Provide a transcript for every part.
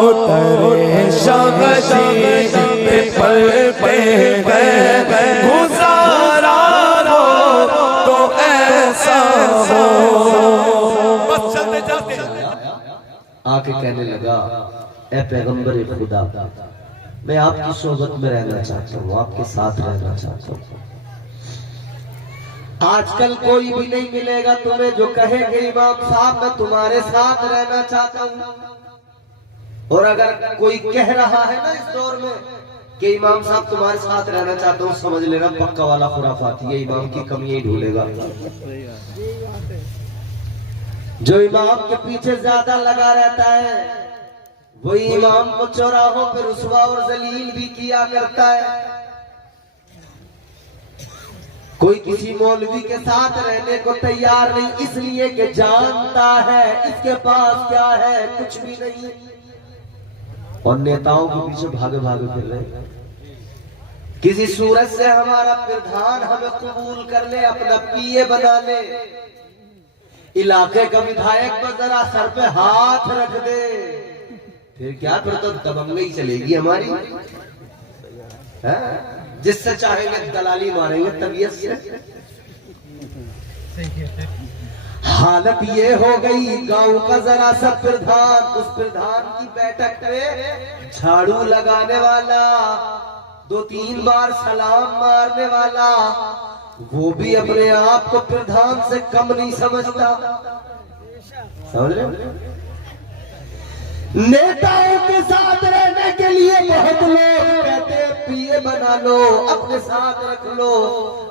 तेरे शमशीर पे पलते हैं गुजारा हो तो ऐसा हो। बस चलते चलते आके कहने लगा, ए पैगंबर खुदा, मैं आपकी सोहबत में रहना चाहता हूँ, आपके साथ रहना चाहता हूँ। आजकल कोई भी नहीं मिलेगा तुम्हें जो कहेगा इमाम साहब मैं तुम्हारे साथ रहना चाहता हूँ। और अगर कोई कह रहा है ना इस दौर में कि इमाम साहब तुम्हारे साथ रहना चाहता हूँ, समझ लेना पक्का वाला खुराफाती है, इमाम की कमी ही ढूंढेगा। जो इमाम के पीछे ज्यादा लगा रहता है वही इमाम को चौराहों पे रुसवा और जलील भी किया करता है। कोई किसी मौलवी के साथ रहने को तैयार नहीं, इसलिए कि जानता है इसके पास क्या है, कुछ भी नहीं। और नेताओं के पीछे भागे भागे फिर रहे। किसी सूरत से हमारा प्रधान हमें कबूल कर ले, अपना पीए बना ले, इलाके का विधायक पर जरा सर पे हाथ रख दे, फिर क्या, फिर तो दबंगई चलेगी हमारी है? जिससे चाहेंगे दलाली मारेंगे तबीयत से। हालत ये हो गई, गांव का जरा सा प्रधान, उस प्रधान की बैठक में झाड़ू लगाने वाला, 2-3 बार सलाम मारने वाला, वो भी अपने आप को प्रधान से कम नहीं समझता। समझ रहे? नेताओं के साथ रहने के लिए बहुत लोग कहते हैं पीए बना लो, अपने साथ रख लो,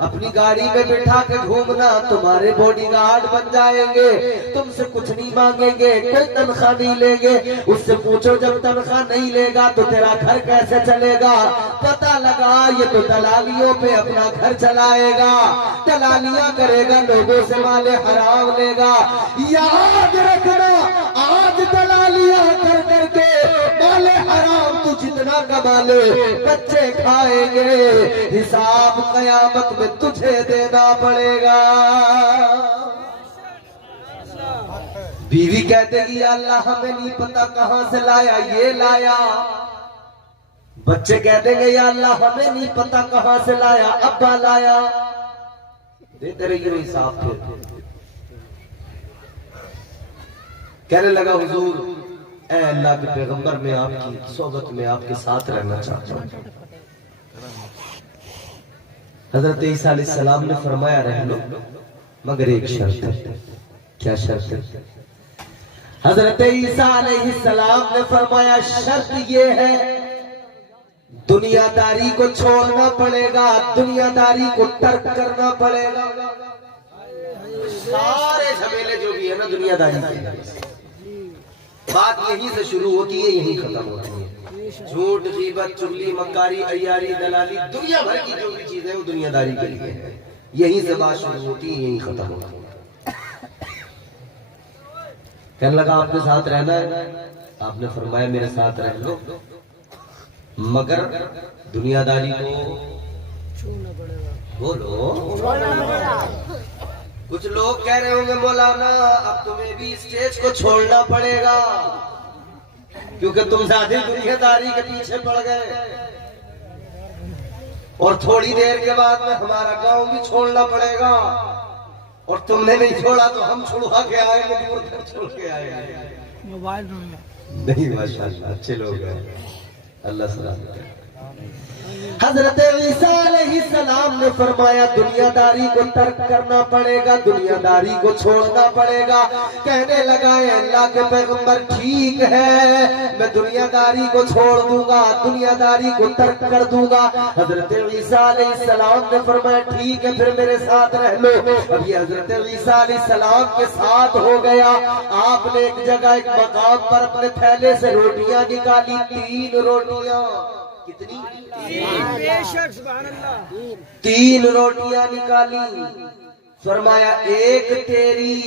अपनी गाड़ी में बिठा के घूमना, तुम्हारे बॉडीगार्ड बन जाएंगे, तुमसे कुछ नहीं मांगेंगे, कोई तनख्वाह नहीं लेंगे। उससे पूछो जब तनख्वाह नहीं लेगा तो तेरा घर कैसे चलेगा? पता लगा ये तो दलालियों पे अपना घर चलाएगा, दलालियां करेगा, लोगों से माले हराम लेगा। याद रखना, आज दलालियां कर करके माले हराम तू जितना कमा ले बच्चे खाएंगे, हिसाब कयामत में तुझे देना पड़ेगा। बीवी कहते कि अल्लाह हमें नहीं पता कहां से लाया, ये लाया। बच्चे कहते हैं या अल्लाह हमें नहीं पता कहां से लाया, अब्बा लाया। देते रहिए हिसाब फिर। कहने लगा हुजूर ऐ अल्लाह के पैगंबर, मैं आपकी सोहबत में आपके साथ रहना चाहता हूँ। हजरत ईसा अलैहिस्सलाम ने फरमाया रह लो, मगर एक शर्त है। क्या शर्त है? हजरत ईसा अलैहिस्सलाम ने फरमाया शर्त ये है, दुनियादारी को छोड़ना पड़ेगा, दुनियादारी को तर्क करना पड़ेगा। सारे झमेले जो भी है ना दुनियादारी के, बात यहीं से शुरू होती है, यहीं खत्म होती है। झूठ, गीबत, चुगली, मक्कारी, अय्यारी, दलाली, दुनिया भर की जो भी चीजें वो दुनियादारी के लिए है। यहीं से बात शुरू होती है, यहीं खत्म होती है। कहने लगा आपके साथ रहना है, आपने फरमाया मेरे साथ रह लो, मगर दुनियादारी को छोड़ना पड़ेगा। बोलो। कुछ लोग कह रहे होंगे मौलाना अब तुम्हें भी स्टेज को छोड़ना पड़ेगा क्योंकि तुम ज्यादा दुनियादारी के पीछे पड़ गए, और थोड़ी देर के बाद में हमारा गांव भी छोड़ना पड़ेगा, और तुमने नहीं छोड़ा तो हम छुड़वा के आएंगे, छोड़ के आएंगे। मोबाइल नहीं, माशाअल्लाह अच्छे लोग हैं, अल्लाह सलामत करे। हजरत ईसा अलैहिस्सलाम ने फरमाया दुनियादारी को तर्क करना पड़ेगा, दुनियादारी को छोड़ना पड़ेगा। कहने लगा अल्लाह के पैगंबर ठीक है, मैं दुनियादारी को छोड़ दूंगा, दुनियादारी को तर्क कर दूंगा। हजरत ईसा अलैहिस्सलाम ने फरमाया ठीक है फिर मेरे साथ रह लो। अब ये हजरत ईसा अलैहिस्सलाम के साथ हो गया। आपने एक जगह एक मकाम पर अपने थैले से रोटियां निकाली, 3 रोटियां। कितनी? 3 रोटियां निकाली। फरमाया एक तेरी,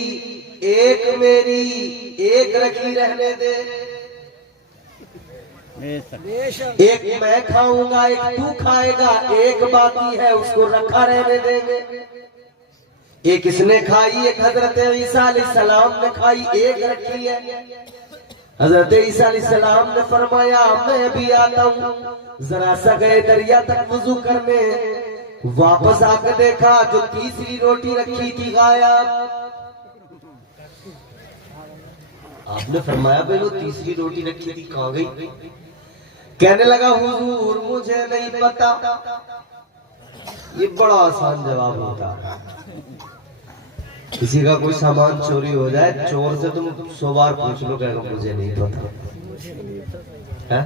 एक मेरी, एक रखी रहने दे, एक मैं खाऊंगा, एक तू खाएगा, एक बाकी है उसको रखा रहने देंगे। एक इसने खाई, एक हजरत ईसा अलैहिस्सलाम ने खाई, एक रखी है। हजरत ईसा अलैहिस्सलाम ने फरमाया मैं भी आता हूँ। जरा सा गए दरिया तक वुजू करने, वापस आकर देखा जो तीसरी रोटी रखी थी गायब। आपने फरमाया बेलो तीसरी रोटी रखी थी कहाँ गई? कहने लगा हुजूर मुझे नहीं पता। ये बड़ा आसान जवाब होता है। किसी का कोई सामान चोरी हो जाए, चोर से तुम 100 बार पूछ लो, कहेगा मुझे नहीं पता है?